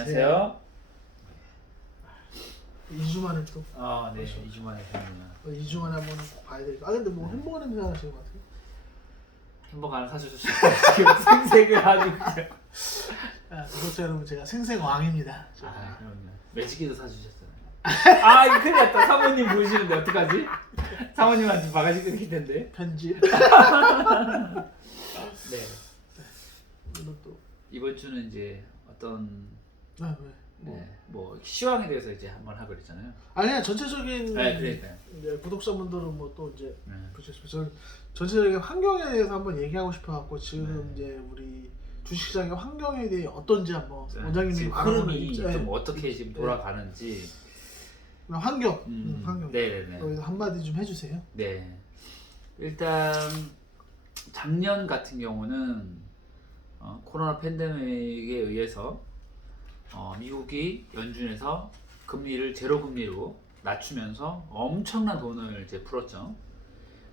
안녕하세요. 2주 만에 또. 네, 2주 만에 뵙네요. 2주 만에 한번 꼭 봐야 되니까. 근데 뭐 햄버거 냄새 나시는 것 같아요. 햄버거 하나 사주셨어요. 지금 생색을 아주 그냥. 그렇죠 여러분, 제가 생생왕입니다. 그럼요. 매직기도 사주셨잖아요. 이거 큰일 났다. 사모님 보시는데 어떡하지? 사모님한테 바가지 끊길 텐데. 편집. 네. 이것도. 이번 주는 이제 어떤 뭐 시황에 대해서 이제 한번 하고 그랬잖아요. 그냥 전체적인. 그러니까요. 이제 구독자분들은 뭐 또 이제 네. 저는 전체적인 환경에 대해서 한번 얘기하고 싶어갖고 지금 이제 우리 주식시장의 환경에 대해 어떤지 한번 원장님이 지금 흐름이 좀 어떻게 지금 돌아가는지. 환경. 환경. 네네네. 여기서 한마디 좀 해주세요. 네. 일단 작년 같은 경우는 코로나 팬데믹에 의해서 미국이 연준에서 금리를 제로 금리로 낮추면서 엄청난 돈을 이제 풀었죠.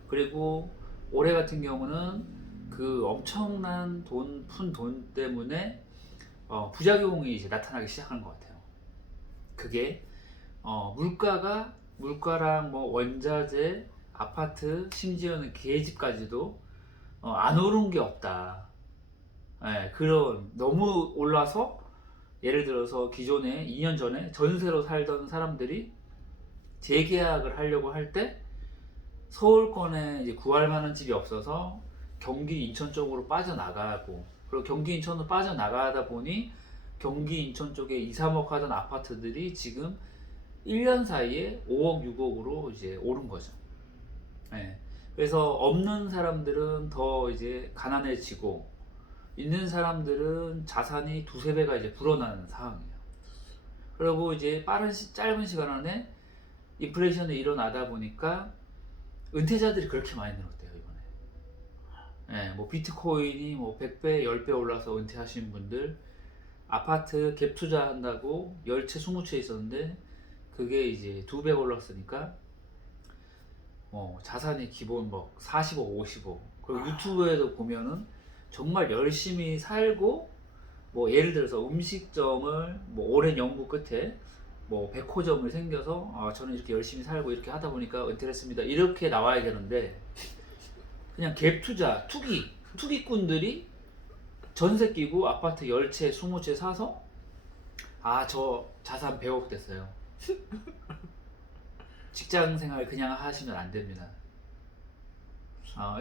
그리고 올해 같은 경우는 그 엄청난 푼 돈 때문에 부작용이 이제 나타나기 시작한 것 같아요. 그게 물가랑 뭐 원자재, 아파트, 심지어는 계집까지도 안 오른 게 없다. 그런 너무 올라서 예를 들어서 기존에 2년 전에 전세로 살던 사람들이 재계약을 하려고 할 때 서울권에 이제 구할 만한 집이 없어서 경기 인천 쪽으로 빠져나가고, 그리고 경기 인천으로 빠져나가다 보니 경기 인천 쪽에 2, 3억 하던 아파트들이 지금 1년 사이에 5억, 6억으로 이제 오른 거죠. 그래서 없는 사람들은 더 이제 가난해지고 있는 사람들은 자산이 두세 배가 이제 불어나는 상황이에요. 그리고 이제 짧은 시간 안에 인플레이션이 일어나다 보니까 은퇴자들이 그렇게 많이 늘었대요, 이번에. 뭐 비트코인이 뭐 100배, 10배 올라서 은퇴하신 분들, 아파트 갭 투자한다고 10채, 20채 있었는데 그게 이제 2배 올랐으니까 자산이 기본 뭐 40억, 50억. 그리고 유튜브에도 보면은 정말 열심히 살고, 뭐 예를 들어서 음식점을 뭐 오랜 연구 끝에 뭐 백호점을 생겨서 저는 이렇게 열심히 살고 이렇게 하다 보니까 은퇴를 했습니다, 이렇게 나와야 되는데 그냥 갭 투자, 투기꾼들이 전세 끼고 아파트 10채, 20채 사서 저 자산 100억 됐어요. 직장 생활 그냥 하시면 안 됩니다.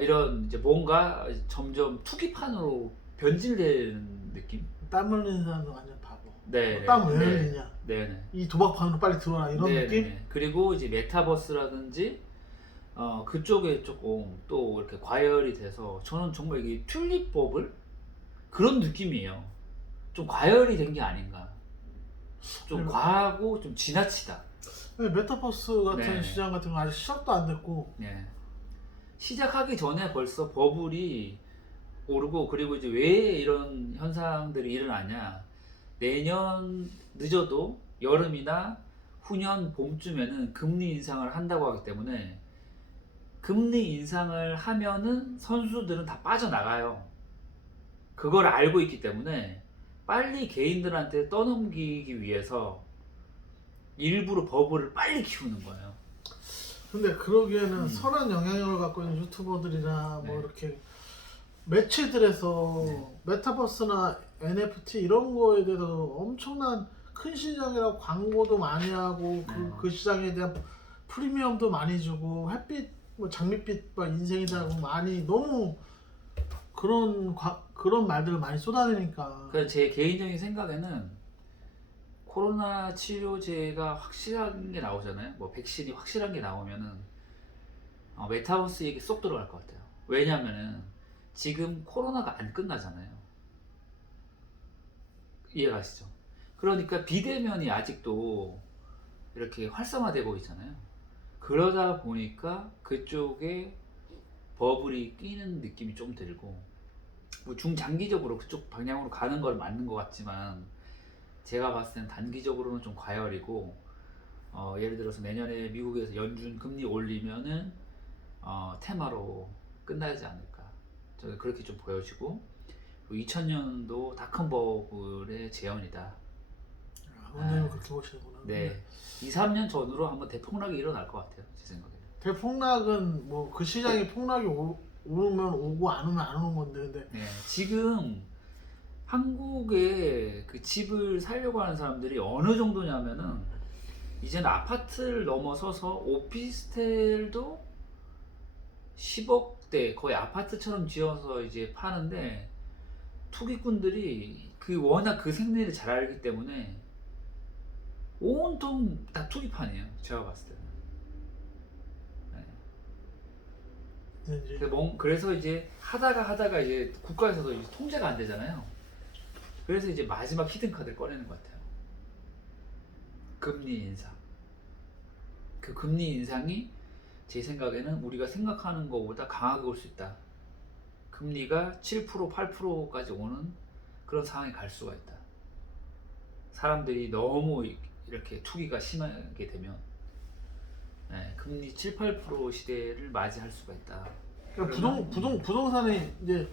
이런 이제 뭔가 점점 투기판으로 변질되는 느낌? 땀 흘리는 사람도 완전 바보. 네. 땀 왜 흘리냐? 네. 이 도박판으로 빨리 들어와, 이런 느낌? 그리고 이제 메타버스라든지 그쪽에 조금 또 이렇게 과열이 돼서 저는 정말 이게 튤립 버블 그런 느낌이에요. 좀 과열이 된 게 아닌가. 좀 과하고 좀 지나치다. 메타버스 같은 시장 같은 거 아직 시작도 안 됐고. 시작하기 전에 벌써 버블이 오르고, 그리고 이제 왜 이런 현상들이 일어나냐, 내년 늦어도 여름이나 후년 봄쯤에는 금리 인상을 한다고 하기 때문에 금리 인상을 하면은 선수들은 다 빠져나가요. 그걸 알고 있기 때문에 빨리 개인들한테 떠넘기기 위해서 일부러 버블을 빨리 키우는 거예요. 근데 그러기에는 선한 영향력을 갖고 있는 유튜버들이나 뭐 이렇게 매체들에서 메타버스나 NFT 이런 거에 대해서 엄청난 큰 시장이라고 광고도 많이 하고 그 시장에 대한 프리미엄도 많이 주고 햇빛 뭐 장밋빛 막 인생이라고 많이 너무 그런 말들을 많이 쏟아내니까. 그러니까 제 개인적인 생각에는 코로나 치료제가 확실한 게 나오잖아요. 뭐 백신이 확실한 게 나오면은 메타버스 얘기 쏙 들어갈 것 같아요. 왜냐면은 지금 코로나가 안 끝나잖아요. 이해가시죠? 그러니까 비대면이 아직도 이렇게 활성화되고 있잖아요. 그러다 보니까 그쪽에 버블이 끼는 느낌이 좀 들고, 뭐 중장기적으로 그쪽 방향으로 가는 걸 맞는 것 같지만 제가 봤을 땐 단기적으로는 좀 과열이고, 예를 들어서 내년에 미국에서 연준 금리 올리면은 테마로 끝나지 않을까, 저는 그렇게 좀 보여지고, 2000년도 닷컴 버블의 재현이다, 원장님 네. 그렇게 보시는구나. 네. 2, 3년 전으로 한번 대폭락이 일어날 것 같아요. 제 생각에. 대폭락은 뭐 그 시장이 폭락이 오면 오고 안 오면 안 오는 건데 근데 네. 지금 한국에 그 집을 살려고 하는 사람들이 어느 정도냐면은 이제는 아파트를 넘어서서 오피스텔도 10억대 거의 아파트처럼 지어서 이제 파는데 투기꾼들이 그 워낙 그 생리를 잘 알기 때문에 온통 다 투기판이에요. 제가 봤을 때는. 네. 이제 그래서 이제 하다가 이제 국가에서도 이제 통제가 안 되잖아요. 그래서 이제 마지막 히든 카드를 꺼내는 것 같아요. 금리 인상. 그 금리 인상이 제 생각에는 우리가 생각하는 것보다 강하게 올 수 있다. 금리가 7%, 8%까지 오는 그런 상황이 갈 수가 있다. 사람들이 너무 이렇게 투기가 심하게 되면 네, 금리 7, 8% 시대를 맞이할 수가 있다. 그러니까 부동산이 이제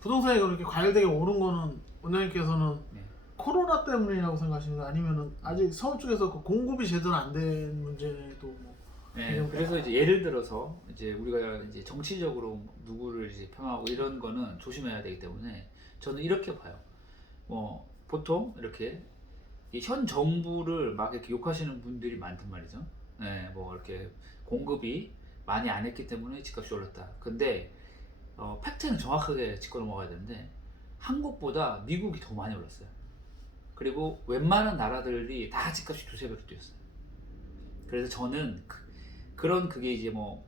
부동산이 그렇게 과열되게 오른 거는 원장님께서는 네. 코로나 때문이라고 생각하시는 거 아니면은 아직 서울 쪽에서 그 공급이 제대로 안 된 문제도 뭐 네, 그래서 이제 예를 들어서 이제 우리가 이제 정치적으로 누구를 이제 평하고 이런 거는 조심해야 되기 때문에 저는 이렇게 봐요. 뭐 보통 이렇게 이 현 정부를 막 이렇게 욕하시는 분들이 많단 말이죠. 네, 뭐 이렇게 공급이 많이 안 했기 때문에 집값이 올랐다. 근데 팩트는 정확하게 짚고 넘어가야 되는데 한국보다 미국이 더 많이 올랐어요. 그리고 웬만한 나라들이 다 집값이 두세 배로 뛰었어요. 그래서 저는 그런 그게 이제 뭐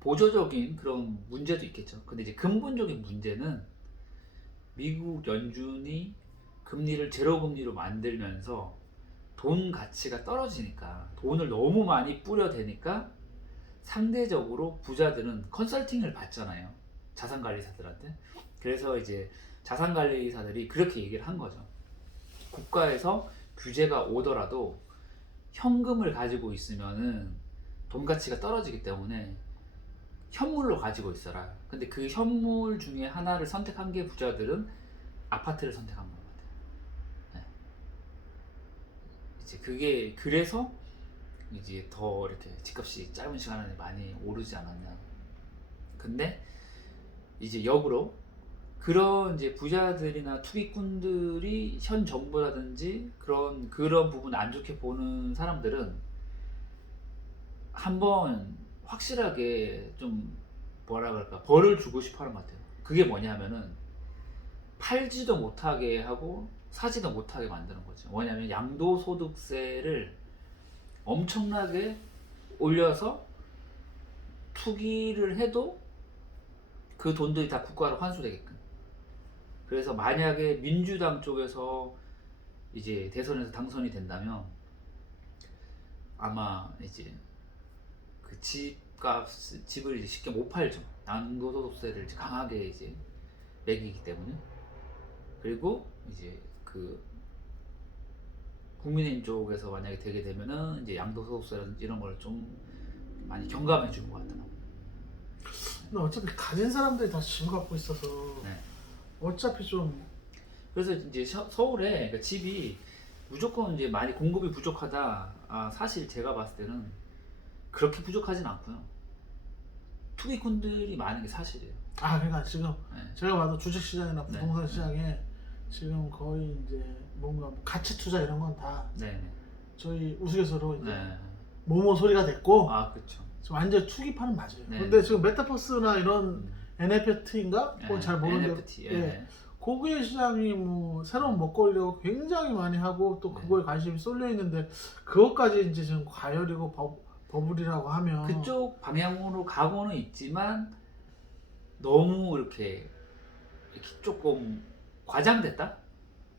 보조적인 그런 문제도 있겠죠. 근데 이제 근본적인 문제는 미국 연준이 금리를 제로 금리로 만들면서 돈 가치가 떨어지니까 돈을 너무 많이 뿌려대니까 상대적으로 부자들은 컨설팅을 받잖아요. 자산관리사들한테. 그래서 이제 자산관리사들이 그렇게 얘기를 한 거죠. 국가에서 규제가 오더라도 현금을 가지고 있으면은 돈 가치가 떨어지기 때문에 현물로 가지고 있어라. 근데 그 현물 중에 하나를 선택한 게 부자들은 아파트를 선택한 것 같아요. 네. 이제 그게 그래서 이제 더 이렇게 집값이 짧은 시간 안에 많이 오르지 않았냐. 근데 이제 역으로 그런 이제 부자들이나 투기꾼들이 현 정부라든지 그런 부분 안 좋게 보는 사람들은 한번 확실하게 좀 뭐라 그럴까 벌을 주고 싶어 하는 것 같아요. 그게 뭐냐면은 팔지도 못하게 하고 사지도 못하게 만드는 거죠. 뭐냐면 양도소득세를 엄청나게 올려서 투기를 해도 그 돈들이 다 국가로 환수되게끔. 그래서 만약에 민주당 쪽에서 이제 대선에서 당선이 된다면 아마 이제 그 집을 이제 쉽게 못 팔죠. 양도소득세를 이제 강하게 이제 매기기 때문에. 그리고 이제 그 국민의힘 쪽에서 만약에 되게 되면은 이제 양도소득세라든지 이런 걸 좀 많이 경감해 주는 것 같더라고요. 근데 어차피 가진 사람들이 다 집을 갖고 있어서 네. 어차피 좀 그래서 이제 서울에 그러니까 집이 무조건 이제 많이 공급이 부족하다. 사실 제가 봤을 때는 그렇게 부족하진 않고요. 투기꾼들이 많은 게 사실이에요. 그러니까 지금 네. 제가 봐도 주식시장이나 네. 부동산 시장에 지금 거의 이제 뭔가 뭐 가치 투자 이런 건 다 네. 저희 우스갯소리로 이제 네. 모모 소리가 됐고 그렇죠. 지금 완전 투기판은 맞아요. 네. 근데 지금 메타버스나 이런 NFT인가? 그건 잘 모르는데 NFT. 예. 고기의 시장이 뭐 새로운 먹거리라고 굉장히 많이 하고 또 그거에 관심이 쏠려 있는데 그것까지 이제 지금 과열이고 버블이라고 하면 그쪽 방향으로 가고는 있지만 너무 이렇게 조금 과장됐다?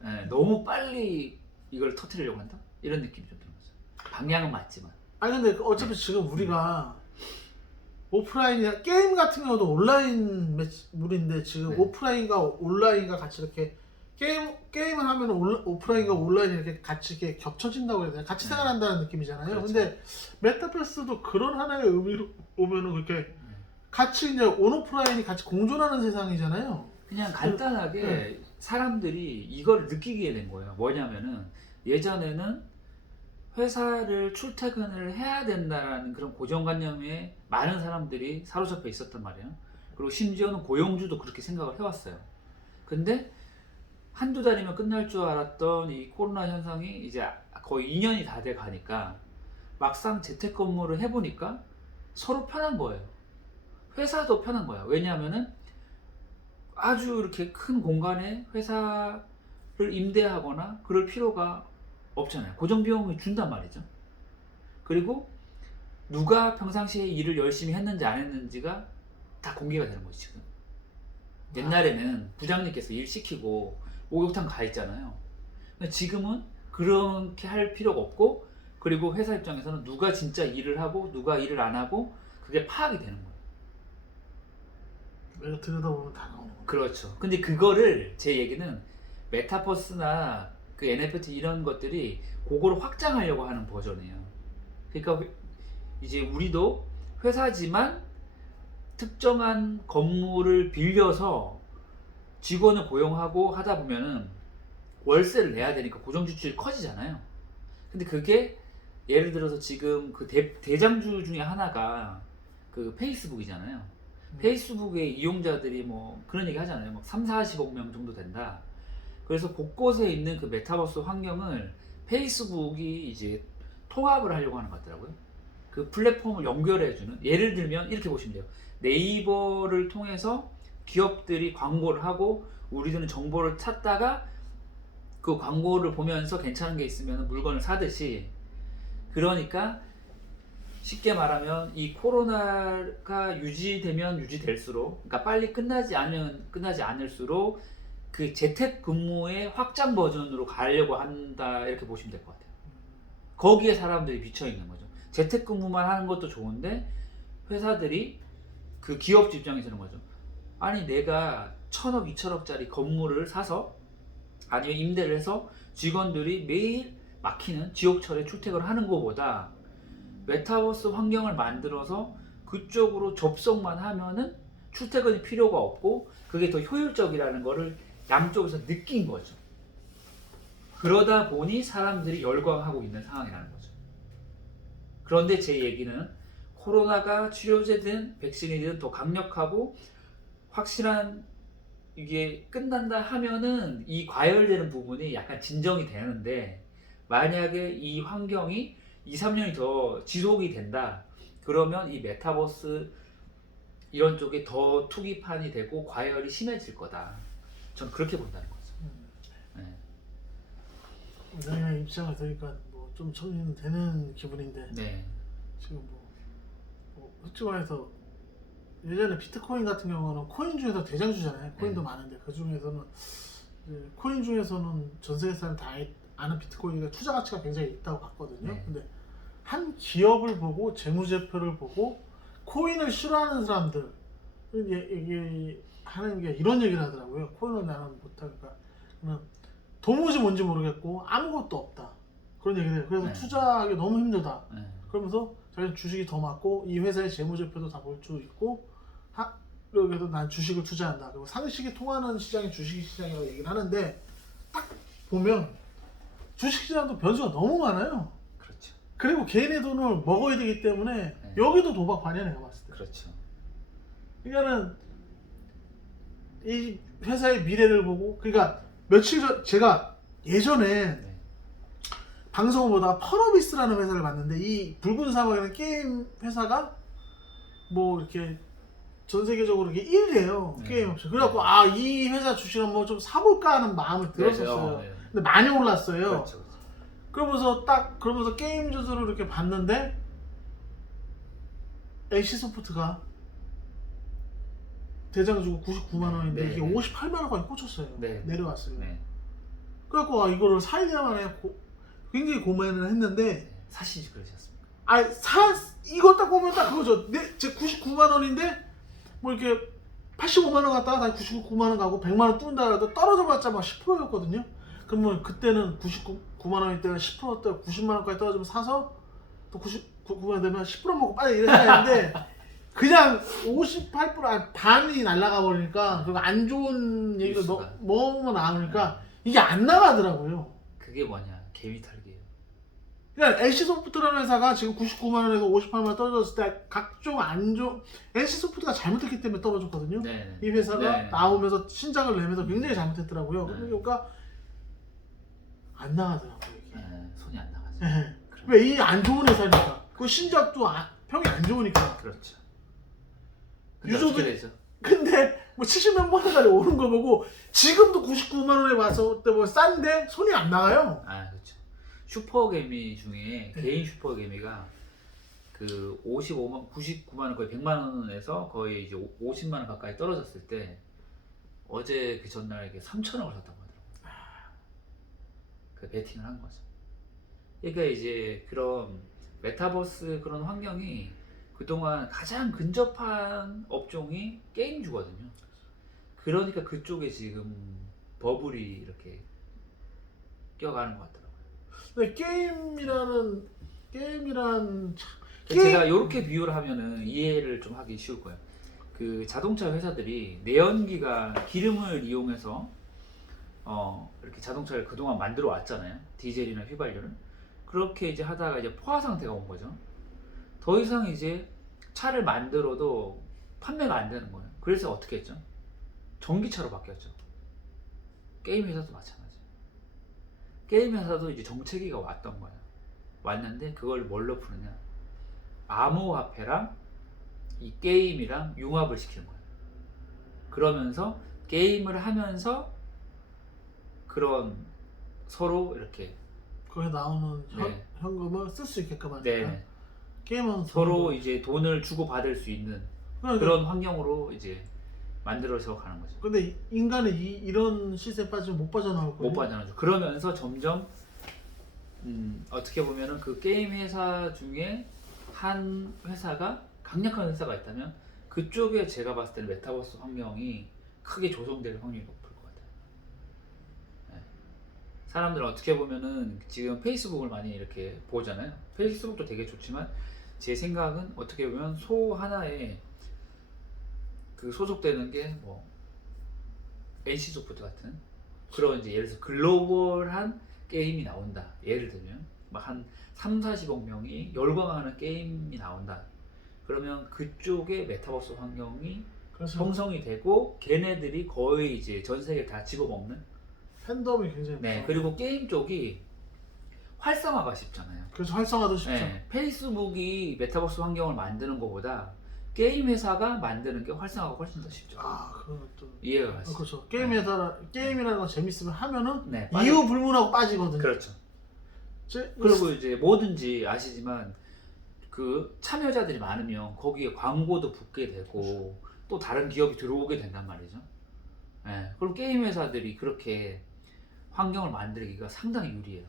예, 너무 빨리 이걸 터트리려고 한다? 이런 느낌이 좀 들었어요. 방향은 맞지만. 근데 어차피 지금 우리가 오프라인이나 게임 같은 경우도 온라인 물인데 지금 네. 오프라인과 온라인과 같이 이렇게 게임을 하면 오프라인과 온라인이 이렇게 같이 이렇게 겹쳐진다고 해야 되나? 같이 네. 생활한다는 느낌이잖아요. 그렇죠. 근데 메타버스도 그런 하나의 의미로 보면은 그렇게 같이 이제 온오프라인이 같이 공존하는 세상이잖아요. 그냥 간단하게 네. 사람들이 이걸 느끼게 된 거예요. 뭐냐면은 예전에는 회사를 출퇴근을 해야 된다라는 그런 고정관념에 많은 사람들이 사로잡혀 있었단 말이에요. 그리고 심지어는 고용주도 그렇게 생각을 해왔어요. 근데 한두 달이면 끝날 줄 알았던 이 코로나 현상이 이제 거의 2년이 다 돼 가니까 막상 재택근무를 해보니까 서로 편한 거예요. 회사도 편한 거야. 왜냐하면은 아주 이렇게 큰 공간에 회사를 임대하거나 그럴 필요가 없잖아요. 고정비용을 준단 말이죠. 그리고 누가 평상시에 일을 열심히 했는지 안 했는지가 다 공개가 되는 거지 지금. 옛날에는 부장님께서 일 시키고 목욕탕 가 있잖아요. 근데 지금은 그렇게 할 필요가 없고, 그리고 회사 입장에서는 누가 진짜 일을 하고 누가 일을 안 하고 그게 파악이 되는 거예요. 내가 들여다보면 다 나오는 거야. 그렇죠. 근데 그거를 제 얘기는 메타버스나 그 NFT 이런 것들이 그거를 확장하려고 하는 버전이에요. 그러니까 이제 우리도 회사지만 특정한 건물을 빌려서 직원을 고용하고 하다 보면은 월세를 내야 되니까 고정 지출이 커지잖아요. 근데 그게 예를 들어서 지금 그 대장주 중에 하나가 그 페이스북이잖아요. 페이스북의 이용자들이 뭐 그런 얘기 하잖아요. 막 3, 40억 명 정도 된다. 그래서 곳곳에 있는 그 메타버스 환경을 페이스북이 이제 통합을 하려고 하는 것 같더라고요. 그 플랫폼을 연결해주는, 예를 들면 이렇게 보시면 돼요. 네이버를 통해서 기업들이 광고를 하고 우리들은 정보를 찾다가 그 광고를 보면서 괜찮은 게 있으면 물건을 사듯이, 그러니까 쉽게 말하면 이 코로나가 유지되면 유지될수록, 그러니까 빨리 끝나지 않을수록 그 재택근무의 확장 버전으로 가려고 한다, 이렇게 보시면 될 것 같아요. 거기에 사람들이 미쳐 있는 거죠. 재택근무만 하는 것도 좋은데 회사들이 그 기업주 입장에서는 거죠. 아니 내가 1,000억, 2,000억짜리 건물을 사서 아니면 임대를 해서 직원들이 매일 막히는 지옥철에 출퇴근을 하는 것보다 메타버스 환경을 만들어서 그쪽으로 접속만 하면은 출퇴근이 필요가 없고 그게 더 효율적이라는 거를 양쪽에서 느낀 거죠. 그러다 보니 사람들이 열광하고 있는 상황이라는 거죠. 그런데 제 얘기는 코로나가 치료제든 백신이든 더 강력하고 확실한 이게 끝난다 하면은 이 과열되는 부분이 약간 진정이 되는데, 만약에 이 환경이 2, 3년이 더 지속이 된다 그러면 이 메타버스 이런 쪽에 더 투기판이 되고 과열이 심해질 거다. 전 그렇게 본다는 거죠. 네. 내가 입장을 들으니까 뭐 좀 정리는 되는 기분인데 네. 지금 뭐 솔직히 말해서 예전에 비트코인 같은 경우는 코인 중에서 대장주잖아요. 코인도 네. 많은데 그 중에서는 이제 코인 중에서는 전 세계 사람 다 아는 비트코인이 투자 가치가 굉장히 있다고 봤거든요. 네. 근데 한 기업을 보고 재무제표를 보고 코인을 싫어하는 사람들 이게 하는 게 이런 얘기를 하더라고요. 코인을 나는 못하니까 도무지 뭔지 모르겠고 아무것도 없다 그런 얘기를 해요. 그래서 네. 투자하기 너무 힘들다. 네. 그러면서 자기는 주식이 더 많고 이 회사의 재무제표도 다 볼 수 있고 그래서 난 주식을 투자한다. 그리고 상식이 통하는 시장이 주식시장이라고 얘기를 하는데 딱 보면 주식시장도 변수가 너무 많아요. 그렇죠. 그리고 개인의 돈을 먹어야 되기 때문에 네. 여기도 도박반이야 내가 봤을 때. 그렇죠. 그러니까는 이 회사의 미래를 보고, 그러니까 며칠 전 제가 예전에 네. 방송을 보다가 펄어비스라는 회사를 봤는데 이 붉은 사막이라는 게임 회사가 뭐 이렇게 전 세계적으로 이게 1위래요. 네. 게임 업체. 그래갖고 아 이 회사 주식 한번 좀 사볼까 하는 마음을 들었었어요. 네. 근데 많이 올랐어요. 그렇죠. 그러면서 게임 주소를 이렇게 봤는데 NC소프트가 대장 주고 99만 원인데 네, 이게 네. 58만 원까지 꽂혔어요. 네. 내려왔어요. 네. 그래갖고 아 이거를 사야만 굉장히 고민을 했는데 사시지 그러셨습니까? 이거 딱 보면 딱 그거죠. 제 99만 원인데 뭐 이렇게 85만 원 갔다가 다시 99만 원 가고 100만 원 뚫는다 해도 떨어져봤자 막 10%였거든요. 그러면 그때는 99만 원일 때는 10%였다 90만 원까지 떨어지면 사서 또 99만 되면 10% 먹고 빨리 이래야 되는데 그냥 58% 반이 날아가 버리니까 그리고 안 좋은 얘기가 뉴스가. 너무 나오니까 이게 안 나가더라고요. 그게 뭐냐, 개미 털기예요. 그러니까 NC소프트라는 회사가 지금 99만 원에서 58만 원 떨어졌을 때 각종 안 좋은 NC소프트가 잘못했기 때문에 떨어졌거든요. 네. 이 회사가 네. 나오면서 신작을 내면서 굉장히 잘못했더라고요. 네. 그러니까 안 나가더라고요. 이게. 네, 손이 안 나가죠. 네. 왜 이 안 좋은 회사니까. 그 신작도 평이 안 좋으니까. 그렇죠. 근데 유저도- 어떻게 되죠? 근데 뭐 70몇만 원짜리 오른 거 보고 지금도 99만 원에 와서 뭐 싼데 손이 안 나가요. 아 그렇죠. 슈퍼개미 중에 네. 개인 슈퍼개미가 그 99만 원 거의 100만 원에서 거의 이제 50만 원 가까이 떨어졌을 때 어제 그 전날 이게 3,000원을 샀다고 하더라고요. 그 베팅을 한 거죠. 그러니까 이제 그런 메타버스 그런 환경이 그동안 가장 근접한 업종이 게임주거든요. 그러니까 그쪽에 지금 버블이 이렇게 껴가는 것 같더라고요. 근데 게임이란 제가 이렇게 비유를 하면은 이해를 좀 하기 쉬울 거예요. 그 자동차 회사들이 내연기관 기름을 이용해서 이렇게 자동차를 그동안 만들어 왔잖아요. 디젤이나 휘발유를. 그렇게 이제 하다가 이제 포화 상태가 온 거죠. 더 이상 이제 차를 만들어도 판매가 안 되는 거예요. 그래서 어떻게 했죠? 전기차로 바뀌었죠. 게임 회사도 마찬가지예요. 게임 회사도 이제 정체기가 왔던 거예요. 왔는데 그걸 뭘로 푸느냐? 암호화폐랑 이 게임이랑 융합을 시키는 거예요. 그러면서 게임을 하면서 그런 서로 이렇게 거기에 나오는 네. 현금을 쓸 수 있게끔 하니까 네, 게임은 서로 이제 돈을 주고 받을 수 있는 그러니까 그런 환경으로 이제 만들어서 가는 거죠. 근데 인간은 이런 시세에 빠지면 못 빠져나올 거예요. 못 빠져나죠. 그러면서 점점 어떻게 보면은 그 게임 회사 중에 한 회사가 강력한 회사가 있다면 그쪽에 제가 봤을 때는 메타버스 환경이 크게 조성될 확률이 높을 것 같아요. 네. 사람들은 어떻게 보면은 지금 페이스북을 많이 이렇게 보잖아요. 페이스북도 되게 좋지만 제 생각은 어떻게 보면 소 하나에 그 소속되는 게 뭐 NC소프트 같은 그런 이제 예를 들어서 글로벌한 게임이 나온다. 예를 들면 막 한 3, 40억 명이 열광하는 게임이 나온다. 그러면 그쪽에 메타버스 환경이 그래서 형성이 되고 걔네들이 거의 이제 전 세계를 다 집어먹는. 팬덤이 굉장히 네. 많아요. 그리고 게임 쪽이 활성화가 쉽잖아요. 그래서 활성화도 쉽죠. 네. 페이스북이 메타버스 환경을 만드는 것보다 게임 회사가 만드는 게 활성화가 훨씬 더 쉽죠. 그건 또 이해가 가시죠? 그렇죠. 게임이라는 건 재밌으면 하면은 네. 이유 불문하고 빠지거든요. 그렇죠. 제- 그리고 이제 뭐든지 아시지만 그 참여자들이 많으면 거기에 광고도 붙게 되고 또 다른 기업이 들어오게 된단 말이죠. 예. 그럼 게임 회사들이 그렇게 환경을 만들기가 상당히 유리해요.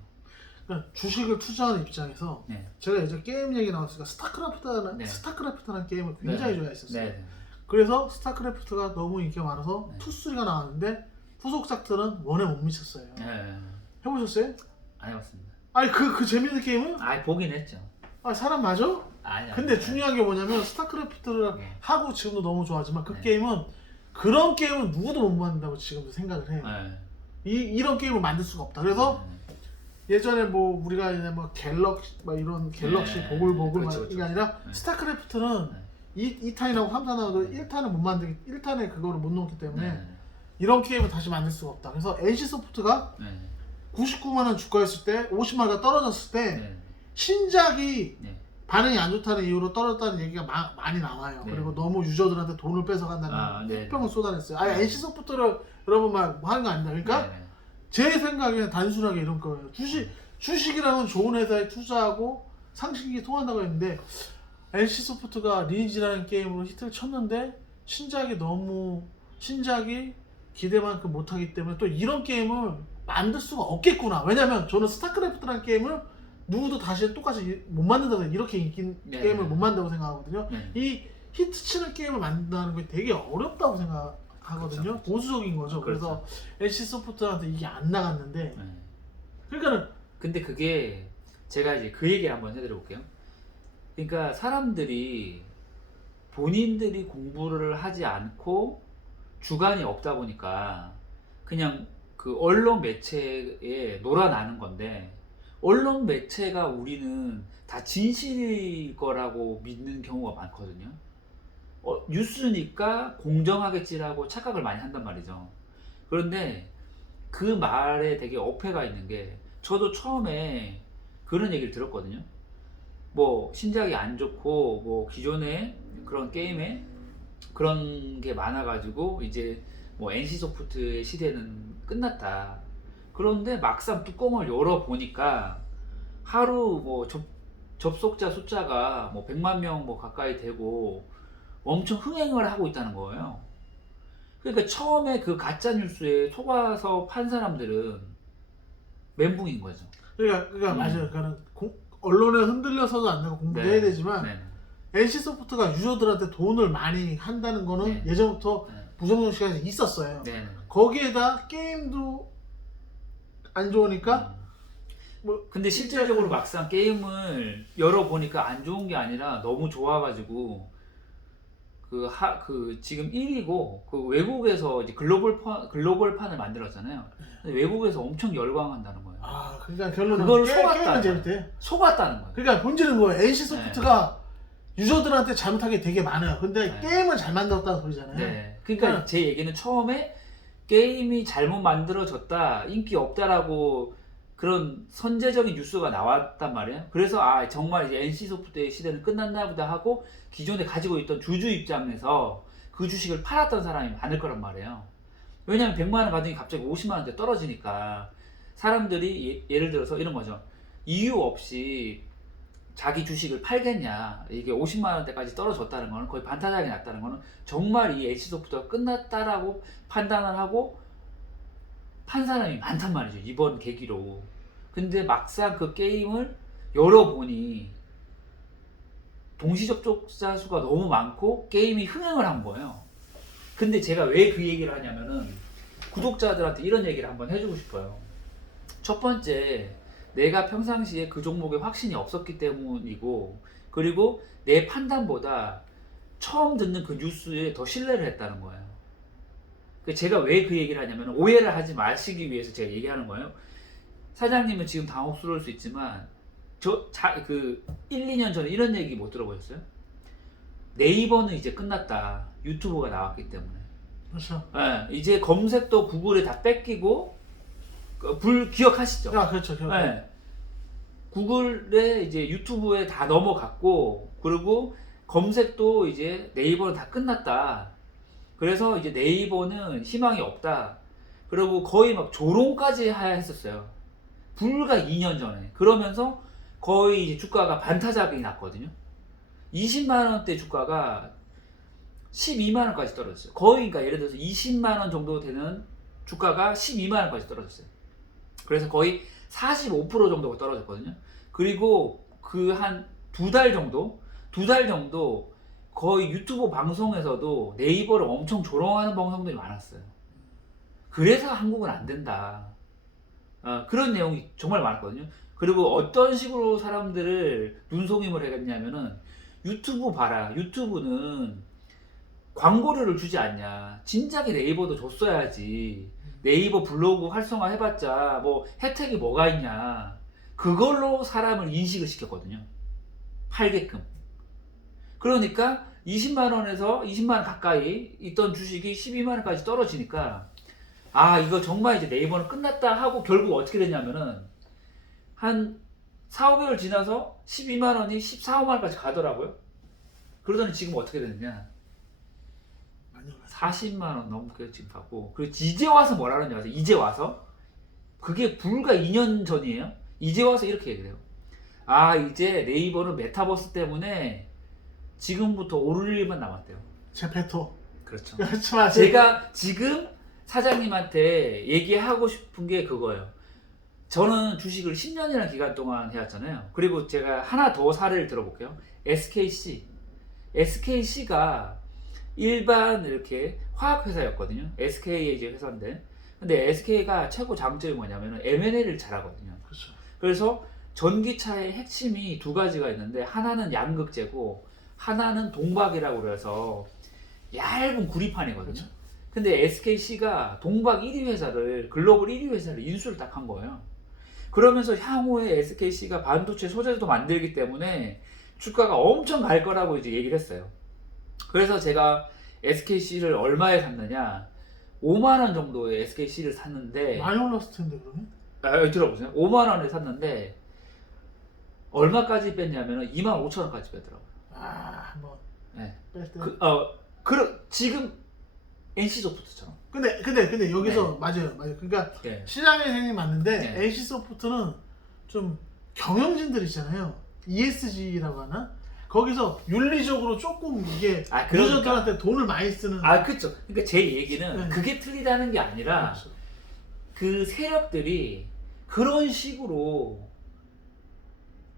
그러니까 주식을 투자하는 입장에서 네. 제가 예전 게임 얘기 나왔으니까 스타크래프트라는 네. 게임을 굉장히 네. 좋아했었어요. 네. 그래서 스타크래프트가 너무 인기가 많아서 네. 2, 3가 나왔는데 후속작들은 원에 못 미쳤어요. 네. 해보셨어요? 안 해봤습니다. 아니 그 재밌는 게임은 보긴 했죠. 사람 맞아? 아니. 근데 중요한 게 뭐냐면 스타크래프트를 네. 하고 지금도 너무 좋아하지만 그 네. 게임은 그런 게임은 누구도 못 만든다고 지금도 생각을 해요. 네. 이런 게임을 만들 수가 없다. 그래서 예전에 뭐 우리가 이제 뭐 갤럭시 막 이런 갤럭시 네. 보글보글 그렇죠, 이게 그렇죠. 아니라 네. 스타크래프트는 네. 2탄이라고 3탄 나와도 1탄을 못 만들기 1탄에 그거를 못 넣기 때문에 네. 이런 게임을 다시 만들 수가 없다. 그래서 NC소프트가 네. 99만 원 주가였을 때 50만 원가 떨어졌을 때 네. 신작이 네. 반응이 안 좋다는 이유로 떨어졌다는 얘기가 많이 나와요. 네. 그리고 너무 유저들한테 돈을 뺏어간다는 네. 흑평을 쏟아냈어요. 네. NC소프트를 여러분 막 하는 거 아닙니다. 그러니까 네. 제 생각에는 단순하게 이런 거예요. 주식이라는 좋은 회사에 투자하고 상식이 통한다고 했는데 NC소프트가 리니지라는 게임으로 히트를 쳤는데 신작이 기대만큼 못하기 때문에 또 이런 게임을 만들 수가 없겠구나. 왜냐면 저는 스타크래프트라는 게임을 누구도 다시 똑같이 못 만든다고 이렇게 인기 네. 게임을 못 만든다고 생각하거든요. 네. 이 히트치는 게임을 만든다는 게 되게 어렵다고 생각하거든요. 그렇죠. 보수적인 거죠. 그래서 NC소프트한테 이게 안 나갔는데 네. 그러니까는 근데 그게 제가 이제 그 얘기를 한번 해드려 볼게요. 그러니까 사람들이 본인들이 공부를 하지 않고 주관이 없다 보니까 그냥 그 언론 매체에 놀아나는 건데 언론 매체가 우리는 다 진실일 거라고 믿는 경우가 많거든요. 뉴스니까 공정하겠지라고 착각을 많이 한단 말이죠. 그런데 그 말에 되게 어폐가 있는 게, 저도 처음에 그런 얘기를 들었거든요. 뭐 신작이 안 좋고 뭐 기존에 그런 게임에 그런 게 많아가지고 이제 뭐 NC소프트의 시대는 끝났다. 그런데 막상 뚜껑을 열어 보니까 하루 뭐 접속자 숫자가 뭐 100만 명 뭐 가까이 되고 엄청 흥행을 하고 있다는 거예요. 그러니까 처음에 그 가짜 뉴스에 속아서 판 사람들은 멘붕인 거죠. 그러니까 맞아요. 그러니까 언론에 흔들려서도 안 되고 공부도 네. 해야 되지만 네. NC소프트가 유저들한테 돈을 많이 한다는 거는 네. 예전부터 네. 부정정시가 있었어요. 네. 거기에다 게임도 안 좋으니까 뭐 근데 실질적으로 막상 게임을 열어보니까 안 좋은 게 아니라 너무 좋아가지고 그 지금 1위고 그 외국에서 이제 글로벌판을 만들었잖아요. 근데 외국에서 엄청 열광한다는 거예요. 아 그러니까 결론은 그걸 게임은 속았다. 재밌대. 속았다는 거예요. 그러니까 본질은 뭐예요? NC소프트가 유저들한테 잘못한 게 되게 많아요. 근데 네. 게임은 잘 만들었다는 소리잖아요. 네. 그러니까 제 얘기는 처음에 게임이 잘못 만들어졌다, 인기 없다라고 그런 선제적인 뉴스가 나왔단 말이에요. 그래서 아 정말 이제 NC소프트의 시대는 끝났나 보다 하고 기존에 가지고 있던 주주 입장에서 그 주식을 팔았던 사람이 많을 거란 말이에요. 왜냐면 100만 원 가더니 갑자기 50만 원대 떨어지니까 사람들이 예를 들어서 이런 거죠. 이유 없이 자기 주식을 팔겠냐, 이게 50만 원대까지 떨어졌다는 거는, 거의 반타작이 났다는 거는 정말 이 NC소프트가 끝났다라고 판단을 하고 판 사람이 많단 말이죠, 이번 계기로. 근데 막상 그 게임을 열어보니 동시 접속자 수가 너무 많고 게임이 흥행을 한 거예요. 근데 제가 왜 그 얘기를 하냐면은 구독자들한테 이런 얘기를 한번 해주고 싶어요. 첫 번째, 내가 평상시에 그 종목에 확신이 없었기 때문이고, 그리고 내 판단보다 처음 듣는 그 뉴스에 더 신뢰를 했다는 거예요. 제가 왜 그 얘기를 하냐면 오해를 하지 마시기 위해서 제가 얘기하는 거예요. 사장님은 지금 당혹스러울 수 있지만 그 1, 2년 전에 이런 얘기 못 들어보셨어요? 네이버는 이제 끝났다. 유튜브가 나왔기 때문에. 그렇죠. 네, 이제 검색도 구글에 다 뺏기고 기억하시죠? 아 그렇죠. 네. 구글에 이제 유튜브에 다 넘어갔고, 그리고 검색도 이제 네이버는 다 끝났다. 그래서 이제 네이버는 희망이 없다. 그리고 거의 막 조롱까지 했었어요. 불과 2년 전에. 그러면서 거의 이제 주가가 반타작이 났거든요. 20만 원대 주가가 12만 원까지 떨어졌어요. 거의 그러니까 예를 들어서 20만 원 정도 되는 주가가 12만 원까지 떨어졌어요. 그래서 거의 45% 정도가 떨어졌거든요. 그리고 그 한 두 달 정도 거의 유튜브 방송에서도 네이버를 엄청 조롱하는 방송들이 많았어요. 그래서 한국은 안 된다. 그런 내용이 정말 많았거든요. 그리고 어떤 식으로 사람들을 눈속임을 해갔냐면은, 유튜브 봐라. 유튜브는 광고료를 주지 않냐. 진작에 네이버도 줬어야지. 네이버 블로그 활성화 해봤자 뭐 혜택이 뭐가 있냐. 그걸로 사람을 인식을 시켰거든요. 팔게끔. 그러니까 20만 원에서 20만 원 가까이 있던 주식이 12만 원까지 떨어지니까 아 이거 정말 이제 네이버는 끝났다 하고, 결국 어떻게 됐냐면은 한 4, 5개월 지나서 12만 원이 14, 5만 원까지 가더라고요. 그러더니 지금 어떻게 됐느냐, 40만 원 넘게 지금 가고, 그리고 이제 와서 뭐라 그러는지 아세요? 이제 와서 그게 불과 2년 전이에요. 이제 와서 이렇게 얘기를 해요. 아 이제 네이버는 메타버스 때문에 지금부터 오를 일만 남았대요. 제페토. 그렇죠. 그렇지만 제가 지금 사장님한테 얘기하고 싶은 게 그거예요. 저는 주식을 10년이라는 기간 동안 해왔잖아요. 그리고 제가 하나 더 사례를 들어볼게요. SKC가 일반 이렇게 화학회사였거든요. SK의 이제 회사인데, 근데 SK가 최고 장점이 뭐냐면 M&A를 잘하거든요. 그렇죠. 그래서 전기차의 핵심이 두 가지가 있는데, 하나는 양극재고 하나는 동박이라고 그래서 얇은 구리판이거든요. 그렇죠. 근데 SKC가 동박 1위 회사를, 글로벌 1위 회사를 인수를 딱 한 거예요. 그러면서 향후에 SKC가 반도체 소재도 만들기 때문에 주가가 엄청 갈 거라고 이제 얘기를 했어요. 그래서 제가 SKC를 얼마에 샀느냐, 5만 원 정도의 SKC를 샀는데, 많이 올랐을 텐데 그러면? 여기 들어보세요. 5만 원에 샀는데 얼마까지 뺐냐면 2만 5천 원까지 빼더라고요. 한번 네. 뺄 때. 지금 NC소프트처럼. 근데 여기서 네. 맞아요. 그러니까 네. 시장의 생이 맞는데 네. NC 소프트는 좀 경영진들 있잖아요. ESG라고 하나? 거기서 윤리적으로 조금 이게 그러니까. 유저들한테 돈을 많이 쓰는. 그렇죠. 그러니까 제 얘기는 네. 그게 틀리다는 게 아니라 그렇죠. 그 세력들이 그런 식으로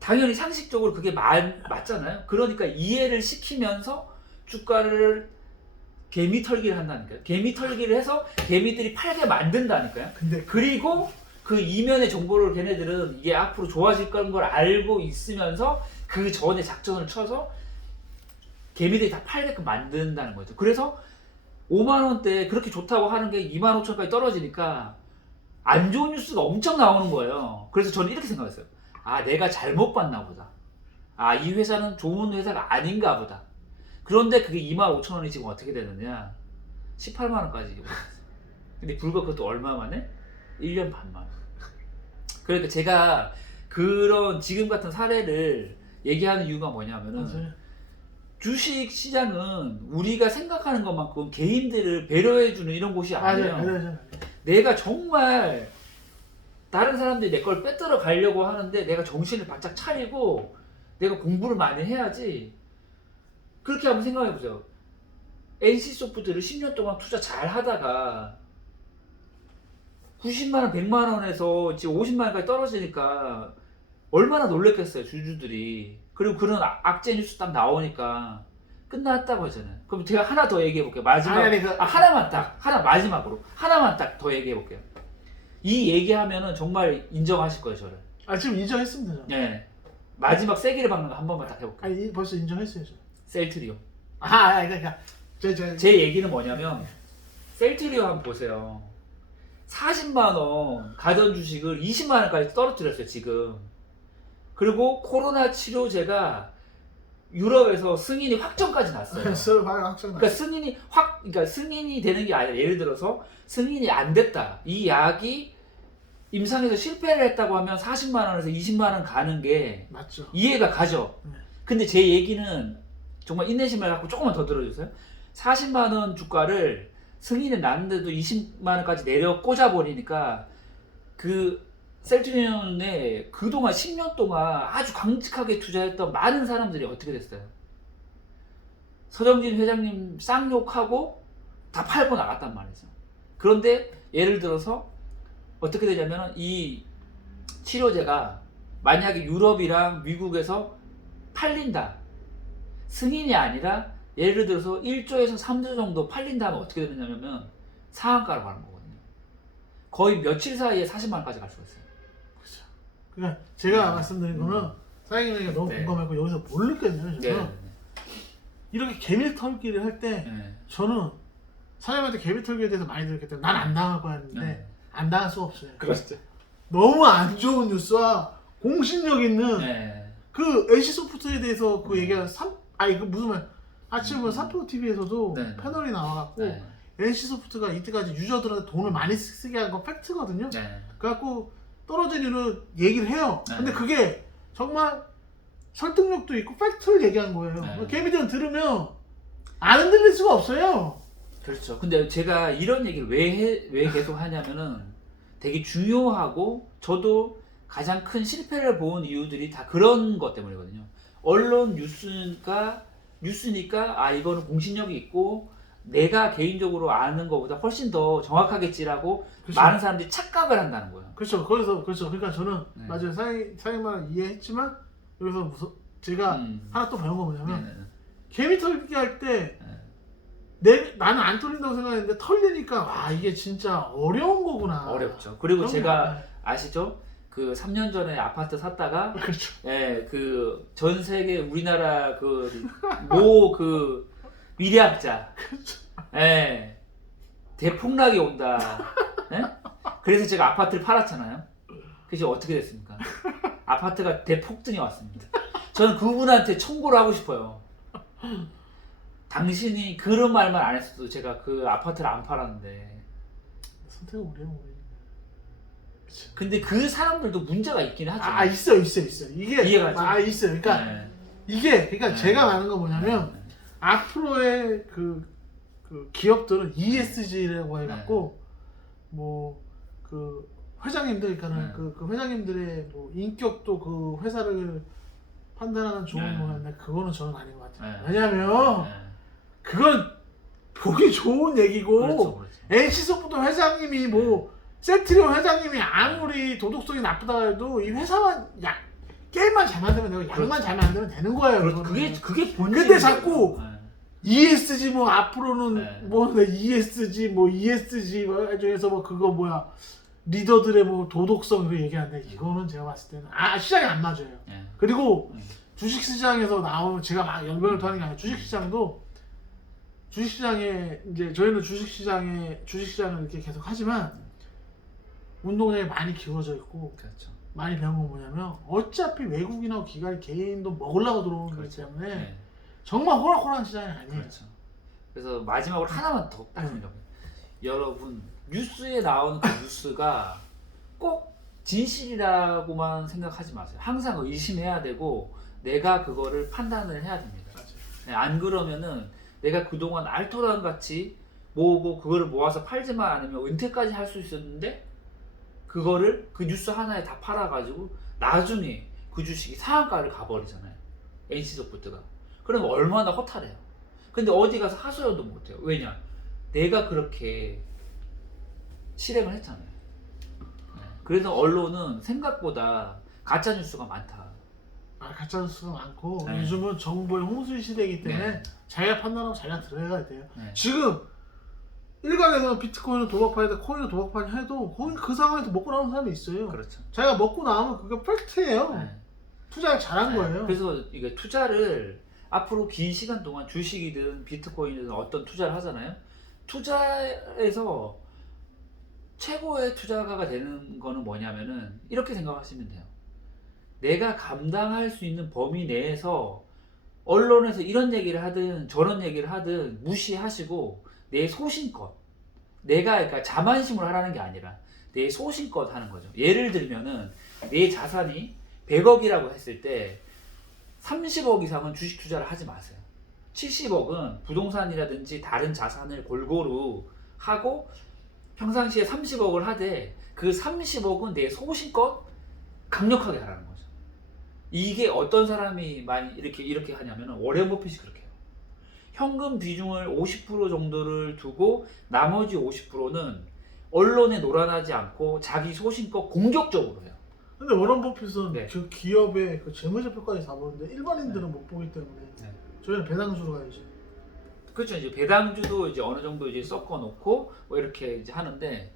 당연히 상식적으로 그게 맞잖아요. 그러니까 이해를 시키면서 주가를 개미 털기를 한다니까요. 개미 털기를 해서 개미들이 팔게 만든다니까요. 근데 그리고 그 이면의 정보를 걔네들은 이게 앞으로 좋아질 거라는 걸 알고 있으면서 그 전에 작전을 쳐서 개미들이 다 팔게끔 만든다는 거죠. 그래서 5만 원대 그렇게 좋다고 하는 게 2만 5천까지 떨어지니까 안 좋은 뉴스가 엄청 나오는 거예요. 그래서 저는 이렇게 생각했어요. 내가 잘못 봤나 보다. 이 회사는 좋은 회사가 아닌가 보다. 그런데 그게 2만 5천 원이 지금 어떻게 되느냐? 18만 원까지 올랐어요. 근데 불과 그것도 얼마 만에? 1년 반 만에. 그러니까 제가 그런 지금 같은 사례를 얘기하는 이유가 뭐냐면은 맞아요. 주식 시장은 우리가 생각하는 것만큼 개인들을 배려해주는 이런 곳이 아니에요. 맞아요. 내가 정말 다른 사람들이 내 걸 뺏들어 가려고 하는데 내가 정신을 바짝 차리고 내가 공부를 많이 해야지. 그렇게 한번 생각해 보세요. NC소프트를 10년 동안 투자 잘 하다가 90만 원, 100만 원에서 지금 50만 원까지 떨어지니까 얼마나 놀랬겠어요, 주주들이. 그리고 그런 악재 뉴스 딱 나오니까 끝났다고 하잖아요. 그럼 제가 하나 더 얘기해 볼게요. 하나만 딱 더 얘기해 볼게요. 이 얘기하면은 정말 인정하실 거예요, 저를. 지금 인정했습니다. 저는. 네. 마지막 세기를 박는 거 한 번만 딱 해볼게요. 벌써 인정했어요. 저. 셀트리온. 그러니까 제 얘기는 뭐냐면 셀트리온 한번 보세요. 40만 원 가전 주식을 20만 원까지 떨어뜨렸어요, 지금. 그리고 코로나 치료제가 유럽에서 승인이 확정까지 났어요. 그러니까 승인이 되는 게 아니라 예를 들어서 승인이 안 됐다. 이 약이 임상에서 실패를 했다고 하면 40만 원에서 20만 원 가는 게 맞죠. 이해가 가죠. 네. 근데 제 얘기는 정말 인내심을 갖고 조금만 더 들어주세요. 40만 원 주가를 승인이 났는데도 20만 원까지 내려 꽂아버리니까 그 셀트리온에 그동안 10년 동안 아주 강직하게 투자했던 많은 사람들이 어떻게 됐어요? 서정진 회장님 쌍욕하고 다 팔고 나갔단 말이죠. 그런데 예를 들어서 어떻게 되냐면 이 치료제가 만약에 유럽이랑 미국에서 팔린다. 승인이 아니라 예를 들어서 1조에서 3조 정도 팔린다면 어떻게 되느냐면 상한가로 가는 거거든요. 거의 며칠 사이에 40만 원까지 갈 수가 있어요. 그렇죠. 그러니까 제가 말씀드린 거는 사장님에게 너무 공감했고 여기서 뭘 느꼈냐면 저는 이렇게 개미 털기를 할 때 저는 사장님한테 개미 털기에 대해서 많이 들었기 때문에 난 안 당할 거야 했는데 안 당할 수가 없어요. 그렇죠. 너무 안 좋은 뉴스와 공신력 있는 그 NC소프트에 대해서 그 얘기가 그 무슨 말 아침에 삼프로 TV에서도 패널이 나와갖고 NC소프트가 이때까지 유저들한테 돈을 많이 쓰게 한 건 팩트거든요. 그래갖고 떨어진 이유를 얘기를 해요. 근데 그게 정말 설득력도 있고 팩트를 얘기한 거예요. 개미들은 들으면 안 흔들릴 수가 없어요. 그렇죠. 근데 제가 이런 얘기를 왜 계속 하냐면은 되게 중요하고 저도 가장 큰 실패를 본 이유들이 다 그런 것 때문이거든요. 언론 뉴스니까 이거는 공신력이 있고 내가 개인적으로 아는 것보다 훨씬 더 정확하겠지라고 그렇죠. 많은 사람들이 착각을 한다는 거예요. 그렇죠. 그러니까 저는 맞아요. 사장님 말을 이해했지만 여기서 제가 하나 또 배운 거 뭐냐면 개미 털기 할 때 나는 안 털린다고 생각했는데 털리니까 이게 진짜 어려운 거구나. 어렵죠. 그리고 제가 아시죠? 그 3년 전에 아파트 샀다가 그렇죠. 그 전 세계 우리나라 그 미래학자 대폭락이 온다. 그래서 제가 아파트를 팔았잖아요. 그래서 어떻게 됐습니까? 아파트가 대폭등이 왔습니다. 저는 그분한테 청구를 하고 싶어요. 당신이 그런 말만 안 했어도 제가 그 아파트를 안 팔았는데. 선택은 우리야 우리. 근데 그 사람들도 문제가 있긴 하죠. 있어. 이게 이해가 가죠? 있어요. 그러니까 네. 그러니까 네. 제가 말하는 건 뭐냐면 네. 앞으로의 그 기업들은 ESG라고 해갖고 뭐 그 회장님들 그러니까는 네. 그 회장님들의 뭐 인격도 그 회사를 판단하는 좋은 네. 거였는데 그거는 저는 아닌 것 같아요. 네. 왜냐면 네. 그건 보기 좋은 얘기고 그렇죠. NC소프트 회장님이 뭐 세트리온 회장님이 아무리 도덕성이 나쁘다 해도 이 회사만 게임만 잘 만들면 되고 양만 그렇죠. 잘 만들면 되는 거예요. 그거는. 그게 본질. 근데 자꾸 네. ESG 뭐 앞으로는 네. 뭐 ESG 뭐 중에서 뭐 그거 뭐야 리더들의 뭐 도덕성 이런 얘기하는데 이거는 제가 봤을 때는 시장이 안 맞아요. 네. 그리고 네. 주식시장에서 나오는 제가 막 연변을 토하는 게 아니라 주식시장에 이제 저희는 주식시장을 이렇게 계속 하지만 운동장이 많이 기울어져 있고 그렇죠. 많이 배운 건 뭐냐면 어차피 외국인하고 기관이 개인도 먹으려고 들어오는 거기 그렇죠. 때문에 네. 정말 호락호락한 시장이 아니에요. 그렇죠. 그래서 마지막으로 하나만 더 따집니다. 여러분 뉴스에 나오는 그 뉴스가 꼭 진실이라고만 생각하지 마세요. 항상 의심해야 되고 내가 그거를 판단을 해야 됩니다. 맞아요. 네, 안 그러면은 내가 그동안 알토란 같이 모으고 그거를 모아서 팔지만 않으면 은퇴까지 할 수 있었는데 그거를 그 뉴스 하나에 다 팔아가지고 나중에 그 주식이 상한가를 가버리잖아요. NC소프트가. 그럼 얼마나 허탈해요. 근데 어디 가서 하소연도 못해요. 왜냐? 내가 그렇게 실행을 했잖아요. 네. 그래서 언론은 생각보다 가짜 뉴스가 많다. 가짜뉴스가 많고 네. 요즘은 정보의 홍수 시대이기 때문에 네. 자기가 판단하고 자기가 들어가야 돼요. 네. 지금 일각에서는 비트코인을 도박판이다, 코인을 도박판이 해도 거기 그 상황에서 먹고 나오는 사람이 있어요. 그렇죠. 자기가 먹고 나오면 그게 팩트예요. 네. 투자를 잘한 네. 거예요. 그래서 이게 투자를 앞으로 긴 시간 동안 주식이든 비트코인이든 어떤 투자를 하잖아요. 투자에서 최고의 투자가가 되는 거는 뭐냐면은 이렇게 생각하시면 돼요. 내가 감당할 수 있는 범위 내에서 언론에서 이런 얘기를 하든 저런 얘기를 하든 무시하시고 내 소신껏 그러니까 자만심을 하라는 게 아니라 내 소신껏 하는 거죠. 예를 들면은 내 자산이 100억이라고 했을 때 30억 이상은 주식 투자를 하지 마세요. 70억은 부동산이라든지 다른 자산을 골고루 하고 평상시에 30억을 하되 그 30억은 내 소신껏 강력하게 하라는 거죠. 이게 어떤 사람이 많이 이렇게 하냐면 워렌 버핏이 그렇게 해요. 현금 비중을 50% 정도를 두고 나머지 50%는 언론에 놀아나지 않고 자기 소신껏 공격적으로 해요. 근데 워런 버핏은 네. 그 기업의 그 재무제표까지 다 보는데 일반인들은 못 보기 때문에 네. 저희는 배당주로 가야지. 그렇죠. 이제 배당주도 이제 어느 정도 이제 섞어 놓고 뭐 이렇게 이제 하는데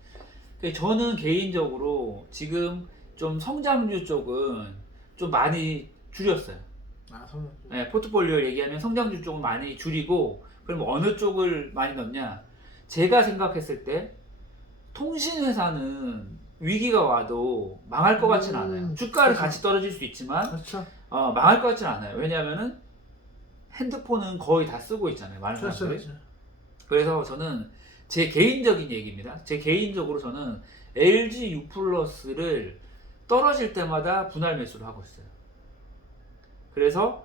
저는 개인적으로 지금 좀 성장주 쪽은 좀 많이 줄였어요. 성장. 네, 포트폴리오 얘기하면 성장주 쪽은 많이 줄이고 그럼 어느 쪽을 많이 넣냐? 제가 생각했을 때 통신회사는 위기가 와도 망할 것 같지는 않아요. 주가를 그렇죠. 같이 떨어질 수 있지만 그렇죠. 망할 것 같지는 않아요. 왜냐하면은 핸드폰은 거의 다 쓰고 있잖아요. 많은 그렇죠. 사람들이. 그렇죠. 그래서 저는 제 개인적인 얘기입니다. 제 개인적으로 저는 LG U+를 떨어질 때마다 분할 매수를 하고 있어요. 그래서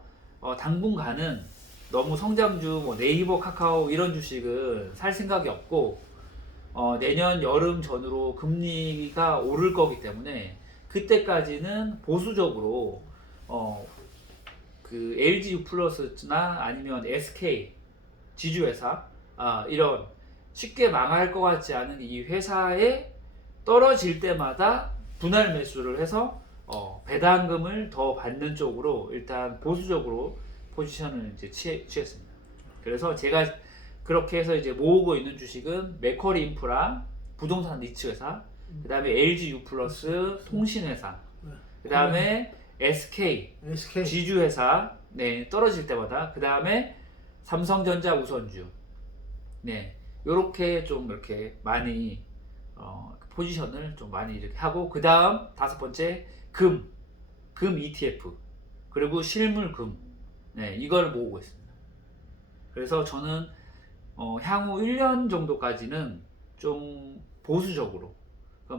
당분간은 너무 성장주 뭐 네이버, 카카오 이런 주식은 살 생각이 없고 내년 여름 전후로 금리가 오를 거기 때문에 그때까지는 보수적으로 그 LG U+나 아니면 SK 지주회사 이런 쉽게 망할 것 같지 않은 이 회사에 떨어질 때마다 분할 매수를 해서 배당금을 더 받는 쪽으로 일단 보수적으로 포지션을 이제 취했습니다. 그래서 제가 그렇게 해서 이제 모으고 있는 주식은 맥쿼리 인프라, 부동산 니치 회사, 그다음에 LG U+, 통신회사, 그다음에 SK 지주 회사, 네, 떨어질 때마다, 그다음에 삼성전자 우선주, 네, 요렇게 좀 이렇게 많이 포지션을 좀 많이 이렇게 하고, 그 다음 5번째 금 ETF, 그리고 실물금, 네, 이걸 모으고 있습니다. 그래서 저는 향후 1년 정도까지는 좀 보수적으로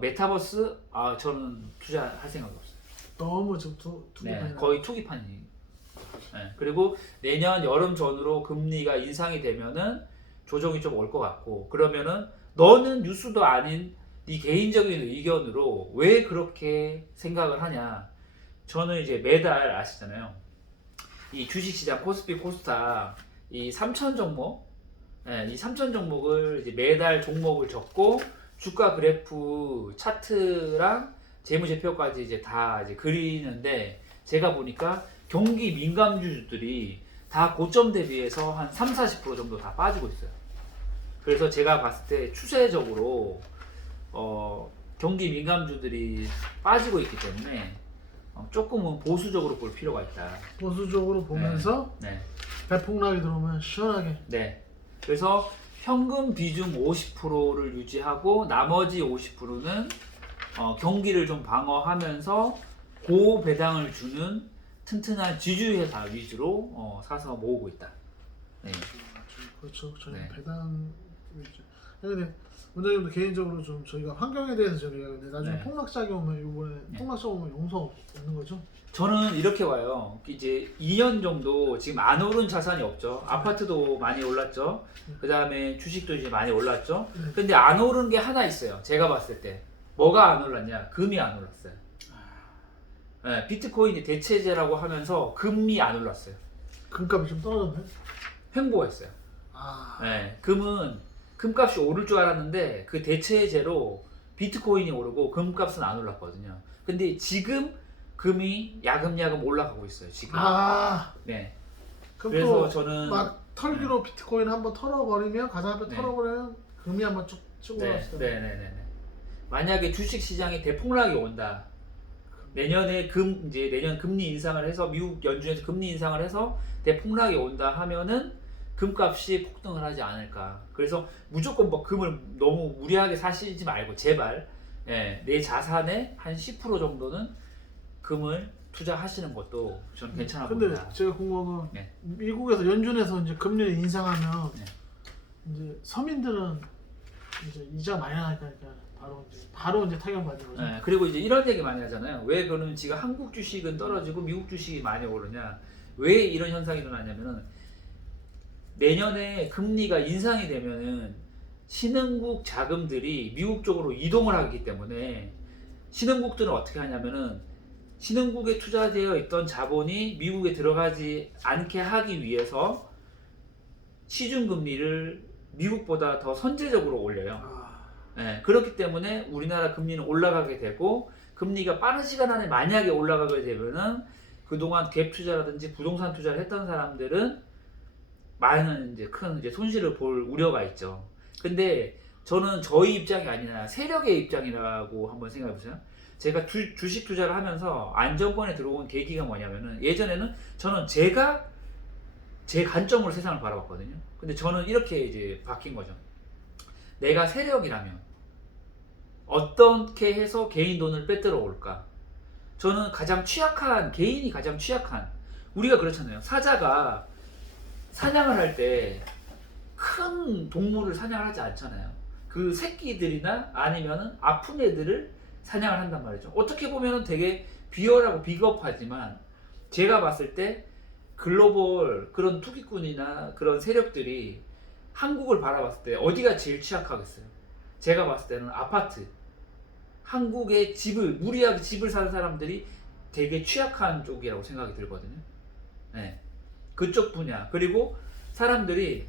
메타버스, 저는 투자할 생각이 없어요. 너무 지금 네, 거의 투기판이. 네, 그리고 내년 여름 전후로 금리가 인상이 되면은 조정이 좀 올 것 같고, 그러면은 너는 뉴스도 아닌 네 개인적인 의견으로 왜 그렇게 생각을 하냐. 저는 이제 매달 아시잖아요. 이 주식시장 코스피 코스닥 이 3천 종목, 이 3천 종목을 이제 매달 종목을 적고 주가 그래프 차트랑 재무제표까지 이제 다 이제 그리는데, 제가 보니까 경기 민감주들이 다 고점 대비해서 한 3-40% 정도 다 빠지고 있어요. 그래서 제가 봤을 때 추세적으로 경기 민감주들이 빠지고 있기 때문에 조금은 보수적으로 볼 필요가 있다. 보수적으로 보면서 네. 배폭락이 들어오면 시원하게. 네. 그래서 현금 비중 50%를 유지하고 나머지 50%는 경기를 좀 방어하면서 고배당을 주는 튼튼한 지주회사 위주로 사서 모으고 있다. 네. 그렇죠. 저희 네. 배당 위주. 근데 원장님도 개인적으로 좀 저희가 환경에 대해서 저희가 근데 나중에 네. 폭락작이 오면 이번에 네. 폭락작 오면 용서 없는 거죠? 저는 이렇게 봐요. 이제 2년 정도 지금 안 오른 자산이 없죠. 아파트도 많이 올랐죠. 그 다음에 주식도 이제 많이 올랐죠. 네. 근데 안 오른 게 하나 있어요. 제가 봤을 때. 뭐가 안 올랐냐? 금이 안 올랐어요. 네, 비트코인이 대체제라고 하면서 금이 안 올랐어요. 금값이 좀 떨어졌네. 횡보가 있어요. 네, 금은 금값이 오를 줄 알았는데 그 대체제로 비트코인이 오르고 금값은 안 올랐거든요. 근데 지금 금이 야금야금 올라가고 있어요. 지금. 네. 그럼 그래서 또 저는 막 털기로 비트코인 한번 털어버리면 가장 앞에 네. 털어버리면 금이 한번 쭉 치고 네, 올라왔어요. 네. 만약에 주식 시장에 대폭락이 온다. 내년에 이제 내년 금리 인상을 해서 미국 연준에서 금리 인상을 해서 대폭락이 온다 하면은 금값이 폭등을 하지 않을까. 그래서 무조건 뭐 금을 너무 무리하게 사시지 말고 제발 내 자산의 한 10% 정도는 금을 투자하시는 것도 저는 괜찮아 근데 보인다. 제가 궁금한 건 네. 미국에서 연준에서 이제 금리를 인상하면 네. 이제 서민들은 이제 이자 많이 나니까 바로 이제 타격 받는 거죠. 네, 그리고 이제 이런 얘기 많이 하잖아요. 왜 그러면 지금 한국 주식은 떨어지고 미국 주식이 많이 오르냐? 왜 이런 현상이 일어나냐면은 내년에 금리가 인상이 되면은 신흥국 자금들이 미국 쪽으로 이동을 하기 때문에 신흥국들은 어떻게 하냐면은 신흥국에 투자되어 있던 자본이 미국에 들어가지 않게 하기 위해서 시중 금리를 미국보다 더 선제적으로 올려요. 네, 그렇기 때문에 우리나라 금리는 올라가게 되고, 금리가 빠른 시간 안에 만약에 올라가게 되면은 그동안 갭 투자라든지 부동산 투자를 했던 사람들은 많은 이제 큰 이제 손실을 볼 우려가 있죠. 근데 저는 저희 입장이 아니라 세력의 입장이라고 한번 생각해 보세요. 제가 주식 투자를 하면서 안정권에 들어온 계기가 뭐냐면은, 예전에는 저는 제가 제 관점으로 세상을 바라봤거든요. 근데 저는 이렇게 이제 바뀐 거죠. 내가 세력이라면 어떻게 해서 개인 돈을 빼들어 올까? 저는 개인이 가장 취약한, 우리가 그렇잖아요. 사자가 사냥을 할 때 큰 동물을 사냥을 하지 않잖아요. 그 새끼들이나 아니면은 아픈 애들을 사냥을 한단 말이죠. 어떻게 보면은 되게 비열하고 비겁하지만, 제가 봤을 때 글로벌 그런 투기꾼이나 그런 세력들이 한국을 바라봤을 때 어디가 제일 취약하겠어요? 제가 봤을 때는 아파트, 한국의 무리하게 집을 사는 사람들이 되게 취약한 쪽이라고 생각이 들거든요. 네. 그쪽 분야. 그리고 사람들이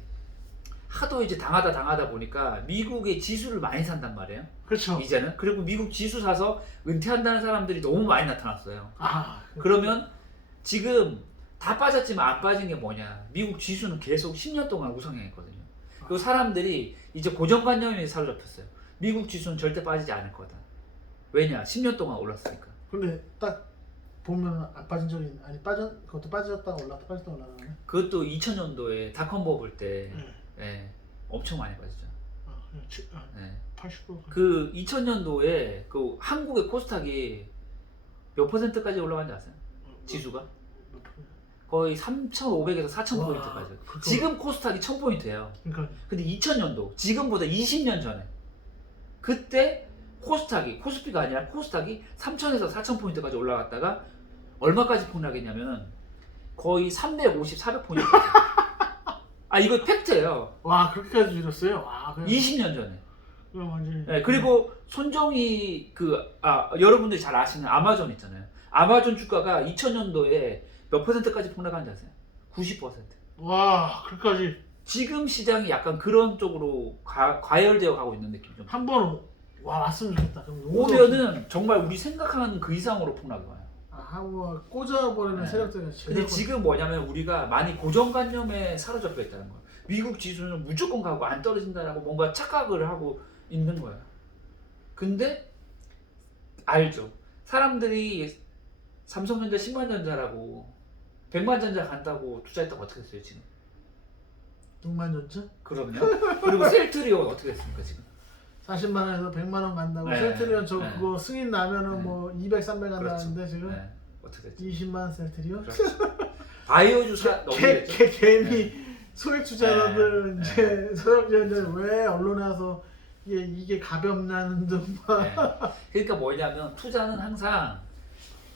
하도 이제 당하다 보니까 미국의 지수를 많이 산단 말이에요. 그렇죠. 이제는. 그리고 미국 지수 사서 은퇴한다는 사람들이 너무 많이 나타났어요. 그러면 지금 다 빠졌지만 안 빠진 게 뭐냐? 미국 지수는 계속 10년 동안 우상향했거든요. 그 사람들이 이제 고정관념에 사로잡혔어요. 미국 지수는 절대 빠지지 않을 거다. 왜냐? 10년 동안 올랐으니까. 근데 딱 보면 안 빠진 적이 그것도 빠졌다가 올라가네. 그것도 2000년도에 닷컴 버블 때 엄청 많이 빠졌죠. 네. 89. 그 2000년도에 그 한국의 코스닥이 몇 퍼센트까지 올라간지 아세요? 지수가? 거의 3,500에서 4,000포인트까지. 지금 코스닥이 1,000포인트예요. 그러니까 근데 2000년도, 지금보다 20년 전에 그때 코스피가 아니라 코스닥이 3,000에서 4,000포인트까지 올라갔다가 얼마까지 폭락했냐면은 거의 350, 400포인트까지. 아, 이거 팩트예요. 와 그렇게까지 줄였어요. 와 그냥 20년 전에. 그냥 완전히. 네, 그리고 손정이 여러분들이 잘 아시는 아마존 있잖아요. 아마존 주가가 2000년도에 몇 퍼센트까지 폭락한지 아세요? 90%. 와 그렇게까지 지금 시장이 약간 그런 쪽으로 과열되어 가고 있는 느낌 좀. 한번 왔으면 좋겠다. 그럼 오면은 정말 우리 생각하는 그 이상으로 폭락이 와요. 한번 꽂아버리는 네. 세력들이 근데 지금 뭐냐면 우리가 많이 고정관념에 사로잡혀 있다는 거예요. 미국 지수는 무조건 가고 안 떨어진다라고 뭔가 착각을 하고 있는 거예요. 근데 알죠. 사람들이 삼성전자 10만전자라고 100만전자 간다고 투자했다고 어떻게 했어요 지금? 6만전자? 그럼요. 그리고 셀트리온 어떻게 했습니까 지금? 40만 원에서 100만 원 간다고 네. 셀트리온 저 네. 그거 승인 나면은 네. 뭐 200, 300 그렇죠. 간다는데 지금 네. 어떻게 됐죠? 20만 셀트리온? 그렇죠. 바이오 주사 넘기겠죠? 개미 소액 투자자들 네. 이제 서적지원들 왜 언론에 와서 이게 가볍냐는 등 막. 네. 그러니까 뭐냐면 투자는 항상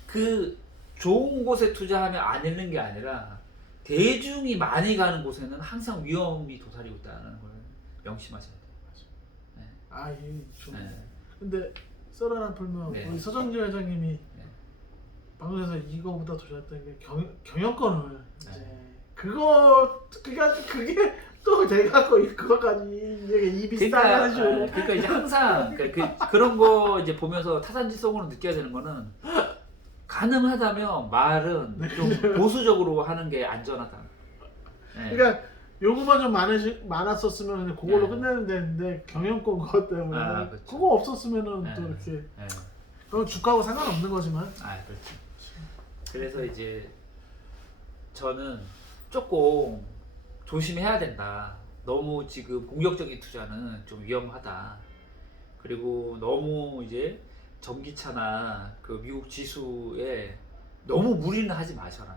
그 좋은 곳에 투자하면 안 잃는 게 아니라 대중이 많이 가는 곳에는 항상 위험이 도사리고 있다는 걸 명심하셔야 돼요. 아 이게 좀. 네. 근데 썰 하나 풀면 네. 우리 서정진 회장님이 네. 방송에서 이거보다 더 좋았던 게 경영권을 이제 네. 그게 또 내가 거의 그거까지 이게 입이 싸가지고. 그러니까 이제 항상 그런 거 이제 보면서 타산지성으로 느껴야 되는 거는 가능하다면 말은 좀 보수적으로 하는 게 안전하다. 네. 그러니까 요구만 좀 많았었으면 그냥 그걸로 네. 끝내면 되는데 경영권 그것 때문에 그렇죠. 그거 없었으면은 네. 또 이렇게 네. 그건 주가하고 상관없는 거지만. 그렇죠. 그래서 이제 저는 조금 조심해야 된다. 너무 지금 공격적인 투자는 좀 위험하다. 그리고 너무 이제 전기차나 그 미국 지수에 너무 무리는 하지 마셔라.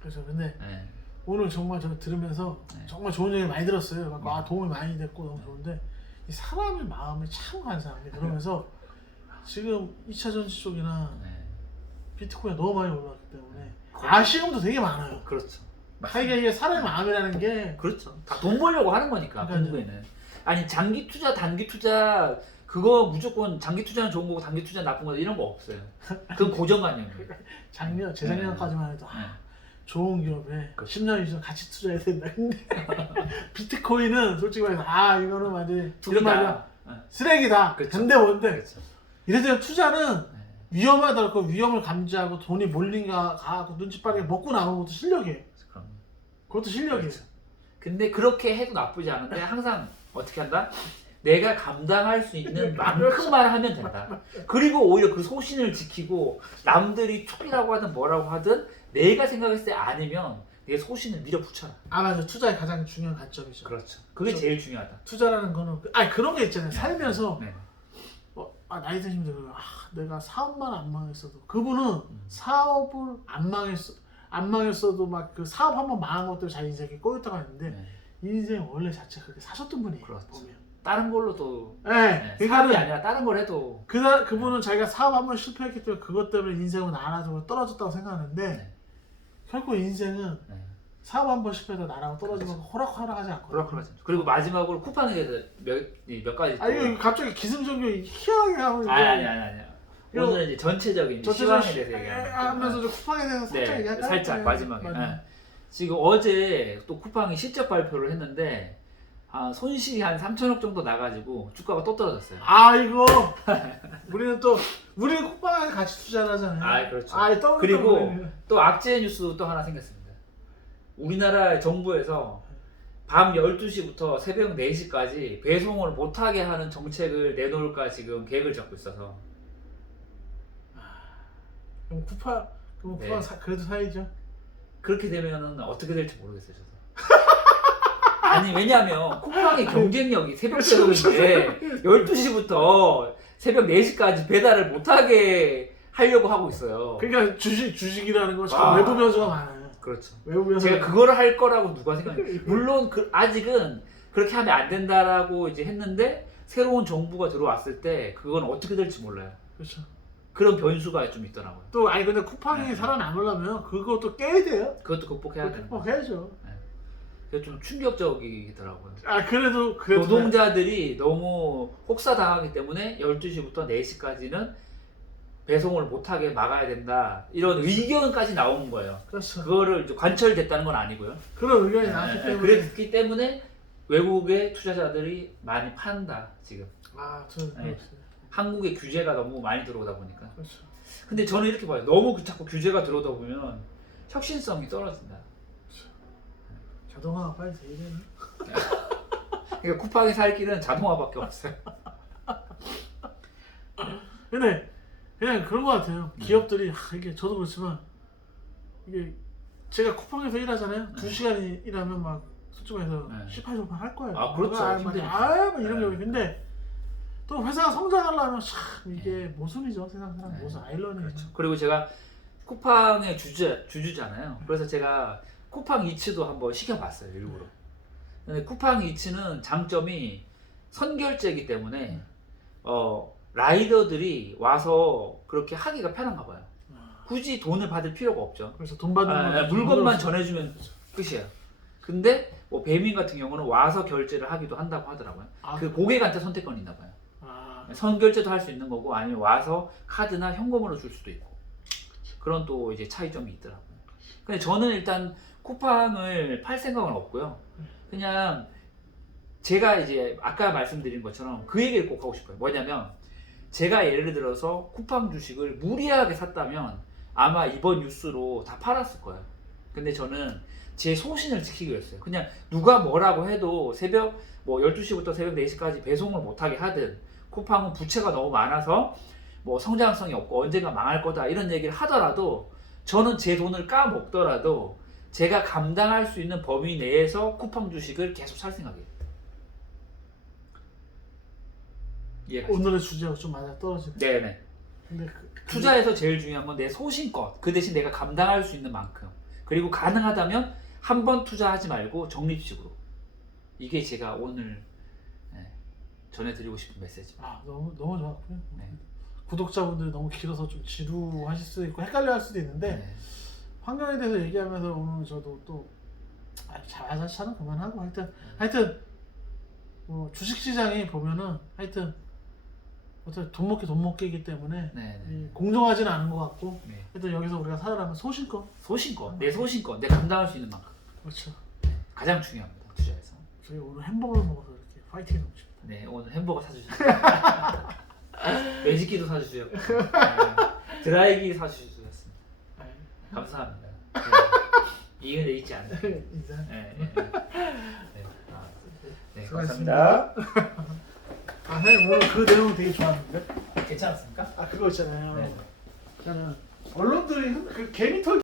그래서 근데 네. 오늘 정말 저 들으면서 네. 정말 좋은 얘기 많이 들었어요. 그러니까 도움이 많이 됐고 너무 좋은데 이 사람의 마음이 참 간사합니다. 그러면서 지금 2차 전지 쪽이나 네. 비트코인이 너무 많이 올랐기 때문에 아쉬움도 되게 많아요. 그렇죠. 이게 사람의 마음이라는 게 그렇죠. 다 돈 벌려고 하는 거니까 그러니까요. 결국에는. 아니 장기 투자, 단기 투자 그거 무조건 장기 투자는 좋은 거고 단기 투자는 나쁜 거다 이런 거 없어요. 그건 고정관념이에요. 재작년까지만 해도 네. 좋은 기업에 그렇죠. 10년 이상 같이 투자해야 된다. 근데 비트코인은 솔직히 말해서 이거는 완전히 이러다. 쓰레기다. 그렇죠. 근데 뭔데 그렇죠. 이래서 투자는 네. 위험하다. 그 위험을 감지하고 돈이 몰린가 가고 눈치 빠르게 먹고 나오는 것도 실력이에요. 그럼. 그것도 실력이에요. 그렇죠. 근데 그렇게 해도 나쁘지 않은데 항상 어떻게 한다? 내가 감당할 수 있는 만큼만 하면 된다. 그리고 오히려 그 소신을 지키고 남들이 촉이라고 하든 뭐라고 하든 내가 생각했을 때 아니면 내 소신을 밀어붙여라. 맞아. 투자의 가장 중요한 관점이죠. 그렇죠. 그게 그렇죠. 제일 중요하다. 투자라는 거는 그런 게 있잖아요. 살면서 네. 나이 드신 분들 내가 사업만 안 망했어도 그분은 사업을 안 망했어도 막 그 사업 한번 망한 것도 자기 인생에 꼬였다가 했는데 네. 인생 원래 자체 그렇게 사셨던 분이에요. 그렇죠. 보면. 다른 걸로도 네. 사업이 아니라 다른 걸 해도 그분은 자기가 사업 한번 실패했기 때문에 그것 때문에 인생은 나라적으로 떨어졌다고 생각하는데 네. 결국 인생은 네. 사업 한번 실패해도 나라가 떨어지면 호락호락하지 않거든요. 그렇죠. 그리고 마지막으로 쿠팡에 대해서 몇 가지 또 이거 갑자기 기승전결 희한하게 하면 아니. 오늘은 이제 전체적인 시황에 대해서 얘기하는 하면서 좀 쿠팡에 대해서 살짝 네, 얘기할까요? 살짝 네, 마지막에. 맞아요. 네. 지금 어제 또 쿠팡이 실적 발표를 했는데 손실이 한 3천억 정도 나가지고 주가가 또 떨어졌어요. 이거 우리는 쿠팡에 같이 투자를 하잖아요. 그렇죠. 그리고 또 악재 뉴스 또 하나 생겼습니다. 우리나라 정부에서 밤 12시부터 새벽 4시까지 배송을 못하게 하는 정책을 내놓을까 지금 계획을 잡고 있어서. 그럼 쿠팡 네. 그래도 사야죠. 그렇게 되면은 어떻게 될지 모르겠어요. 저도. 아니 왜냐하면 쿠팡의 경쟁력이 새벽 배송인데 12시부터 새벽 4시까지 배달을 못하게 하려고 하고 있어요. 그러니까 주식이라는 건 참 아. 외부 변수가 많아요. 그렇죠. 외부 변수. 제가 그거를 할 거라고 누가 생각해요. 물론 아직은 그렇게 하면 안 된다라고 이제 했는데 새로운 정부가 들어왔을 때 그건 어떻게 될지 몰라요. 그렇죠. 그런 변수가 좀 있더라고요. 또 아니 근데 쿠팡이 네. 살아남으려면 그것도 깨야 돼요. 그것도 극복해야 되는 거예요. 해야죠. 그게 좀 충격적이더라고요. 아 그래도 노동자들이 너무 혹사당하기 때문에 12시부터 4시까지는 배송을 못하게 막아야 된다. 이런 의견까지 나오는 거예요. 그렇죠. 그거를 이제 관철됐다는 건 아니고요. 그런 의견이 나왔기 때문에. 그랬기 때문에 외국의 투자자들이 많이 판다 지금. 아 저는 네. 한국의 규제가 너무 많이 들어오다 보니까. 그렇죠. 근데 저는 이렇게 봐요. 너무 자꾸 규제가 들어오다 보면 혁신성이 떨어진다. 자동화가 빨리 돼야 되나? 그러니까 쿠팡이 살 길은 자동화밖에 없어요. 근데 그냥 그런 것 같아요. 기업들이 이게 저도 그렇지만 이게 제가 쿠팡에서 일하잖아요. 2시간 일하면 막 솔직히 말해서 네. 18, 18 할 거예요. 아, 그렇죠. 힘드니까. 막 이런 경우 근데 또 회사가 성장하려면 참 이게 모순이죠. 세상 사람 네. 모순 아일러니죠. 그렇죠. 그리고 제가 쿠팡의 주주잖아요. 그래서 제가 쿠팡 이츠도 한번 시켜봤어요 일부러. 근데 쿠팡 이츠는 장점이 선결제이기 때문에 라이더들이 와서 그렇게 하기가 편한가 봐요. 굳이 돈을 받을 필요가 없죠. 그래서 돈 받는 거 물건만 전해주면 끝이에요. 근데 뭐 배민 같은 경우는 와서 결제를 하기도 한다고 하더라고요. 그 고객한테 선택권이 있나 봐요. 선결제도 할 수 있는 거고 아니면 와서 카드나 현금으로 줄 수도 있고 그런 또 이제 차이점이 있더라고요. 근데 저는 일단 쿠팡을 팔 생각은 없고요. 그냥 제가 이제 아까 말씀드린 것처럼 그 얘기를 꼭 하고 싶어요. 뭐냐면 제가 예를 들어서 쿠팡 주식을 무리하게 샀다면 아마 이번 뉴스로 다 팔았을 거예요. 근데 저는 제 소신을 지키기로 했어요. 그냥 누가 뭐라고 해도 새벽 뭐 12시부터 새벽 4시까지 배송을 못하게 하든 쿠팡은 부채가 너무 많아서 뭐 성장성이 없고 언젠가 망할 거다 이런 얘기를 하더라도 저는 제 돈을 까먹더라도 제가 감당할 수 있는 범위 내에서 쿠팡 주식을 계속 살 생각이에요. 이해가시죠? 오늘의 주제하고 좀 맞아 떨어지네. 네네. 근데 투자에서 제일 중요한 건 내 소신껏 그 대신 내가 감당할 수 있는 만큼 그리고 가능하다면 한 번 투자하지 말고 적립식으로 이게 제가 오늘 전해드리고 싶은 메시지입니다. 너무 좋았고요. 네. 구독자분들이 너무 길어서 좀 지루하실 수도 있고 헷갈려할 수도 있는데 네. 환경에 대해서 얘기하면서 오늘 저도 또 자화자찬은 그만하고 하여튼 뭐 주식시장이 보면은 하여튼 어떻게 돈 먹기이기 때문에 네. 공정하지는 않은 것 같고 네. 하여튼 여기서 우리가 살아가면 소신껏 내 소신껏 내가 감당할 수 있는 만큼 그렇죠. 가장 중요합니다. 투자에서. 저희 오늘 햄버거를 먹어서 이렇게 파이팅 넘칩니다. 네 오늘 햄버거 사주셨어요. 매직기도 사주셨고 드라이기 사주셨습니다. 감사합니다. 이은혜 잊지 않아요. 인사. 네, 수고하셨습니다. 감사합니다. 선생님 오늘 그 내용 되게 좋았는데? 괜찮았습니까? 그거 있잖아요. 네. 저는 언론들이 그 개미털